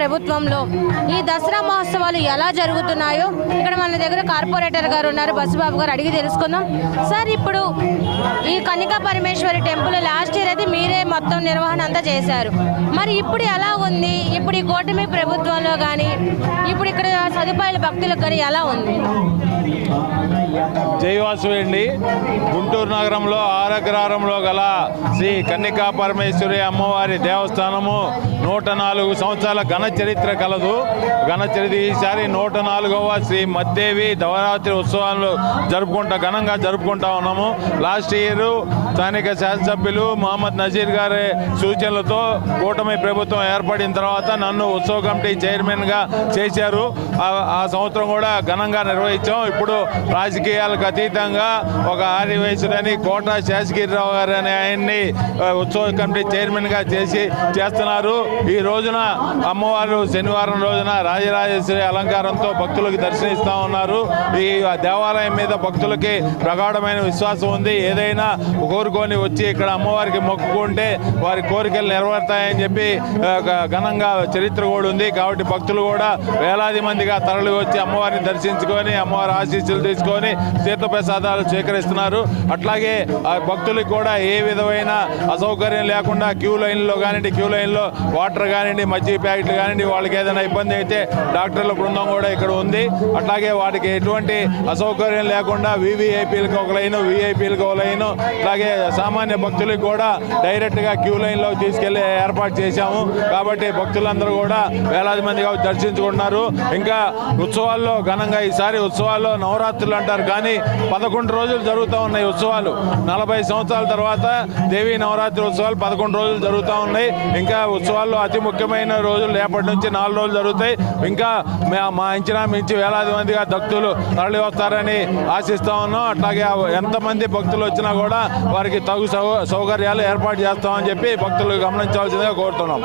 ప్రభుత్వంలో ఈ దసరా మహోత్సవాలు ఎలా జరుగుతున్నాయో ఇక్కడ మన దగ్గర కార్పొరేటర్ గారు ఉన్నారు బసుబాబు గారు అడిగి తెలుసుకుందాం. సార్ ఇప్పుడు ఈ Kanika Parameshwari temple last year అయితే మీరే మొత్తం నిర్వహణ అంతా చేశారు. మరి ఇప్పుడు ఎలా ఉంది? ఇప్పుడు ఈ కూటమి ప్రభుత్వంలో కానీ ఇప్పుడు ఇక్కడ సదుపాయాల భక్తులకు కానీ ఎలా ఉంది? జైవాసు అండి. గుంటూరు నగరంలో ఆరగ్రహారంలో గల శ్రీ కన్నికా పరమేశ్వరి అమ్మవారి దేవస్థానము నూట నాలుగు సంవత్సరాల ఘన చరిత్ర కలదు. ఘన చరిత్ర ఈసారి నూట నాలుగవ శ్రీ మద్దేవి నవరాత్రి ఉత్సవాలు జరుపుకుంటా ఘనంగా జరుపుకుంటా ఉన్నాము. లాస్ట్ ఇయర్ స్థానిక శాసనసభ్యులు మహమ్మద్ నజీర్ గారి సూచనలతో కూటమి ప్రభుత్వం ఏర్పడిన తర్వాత నన్ను ఉత్సవ కమిటీ చైర్మన్గా చేశారు. ఆ- ఆ సంవత్సరం కూడా ఘనంగా నిర్వహించాం. ఇప్పుడు రాజకీయాలకు అతీతంగా ఒక ఆర్యవయసుడని కోట శేషగిరిరావు గారు అనే ఆయన్ని ఉత్సవ కమిటీ చైర్మన్గా చేసి చేస్తున్నారు. ఈ రోజున అమ్మవారు శనివారం రోజున రాజరాజేశ్వరి అలంకారంతో భక్తులకు దర్శనిస్తా ఉన్నారు. ఈ దేవాలయం మీద భక్తులకి ప్రగాఢమైన విశ్వాసం ఉంది. ఏదైనా కోరుకొని వచ్చి ఇక్కడ అమ్మవారికి మొక్కుకుంటే వారి కోరికలు నెరవేరుతాయని చెప్పి ఘనంగా చరిత్ర కూడా ఉంది. కాబట్టి భక్తులు కూడా వేలాది మందిగా తరలి వచ్చి అమ్మవారిని దర్శించుకొని అమ్మవారి ఆశీస్సులు తీసుకొని తీర్థప్రసాదాలు స్వీకరిస్తున్నారు అట్లాగే భక్తులకు కూడా ఏ విధమైన అసౌకర్యం లేకుండా క్యూ లైన్లో కానివ్వండి క్యూ లైన్లో వాటర్ కానివ్వండి మజ్జిగ ప్యాకెట్లు కానివ్వండి వాళ్ళకి ఏదైనా ఇబ్బంది అయితే డాక్టర్ల బృందం కూడా ఇక్కడ ఉంది. అట్లాగే వాటికి ఎటువంటి అసౌకర్యం లేకుండా వివిఐపీలకు ఒక లైన్ విఐపీలకు ఒక లైన్ అట్లాగే సామాన్య భక్తులకు కూడా డైరెక్ట్గా క్యూ లైన్లో తీసుకెళ్ళి ఏర్పాటు చేశాము. కాబట్టి భక్తులందరూ కూడా వేలాది మందిగా దర్శించుకుంటున్నారు. ఇంకా ఉత్సవాల్లో ఘనంగా ఈసారి ఉత్సవాల్లో నవరాత్రులు అంటారు కానీ పదకొండు రోజులు జరుగుతూ ఉన్నాయి ఉత్సవాలు. నలభై సంవత్సరాల తర్వాత దేవీ నవరాత్రి ఉత్సవాలు పదకొండు రోజులు జరుగుతూ ఉన్నాయి. ఇంకా ఉత్సవాల్లో అతి ముఖ్యమైన రోజులు రేపటి నుంచి నాలుగు రోజులు జరుగుతాయి. ఇంకా మా అంచనా మించి వేలాది మందిగా భక్తులు తరలి వస్తారని ఆశిస్తూ ఉన్నాం. అట్లాగే ఎంతమంది భక్తులు వచ్చినా కూడా వారికి తగు సౌ- సౌకర్యాలు ఏర్పాటు చేస్తామని చెప్పి భక్తులు గమనించాల్సిందిగా కోరుతున్నాం.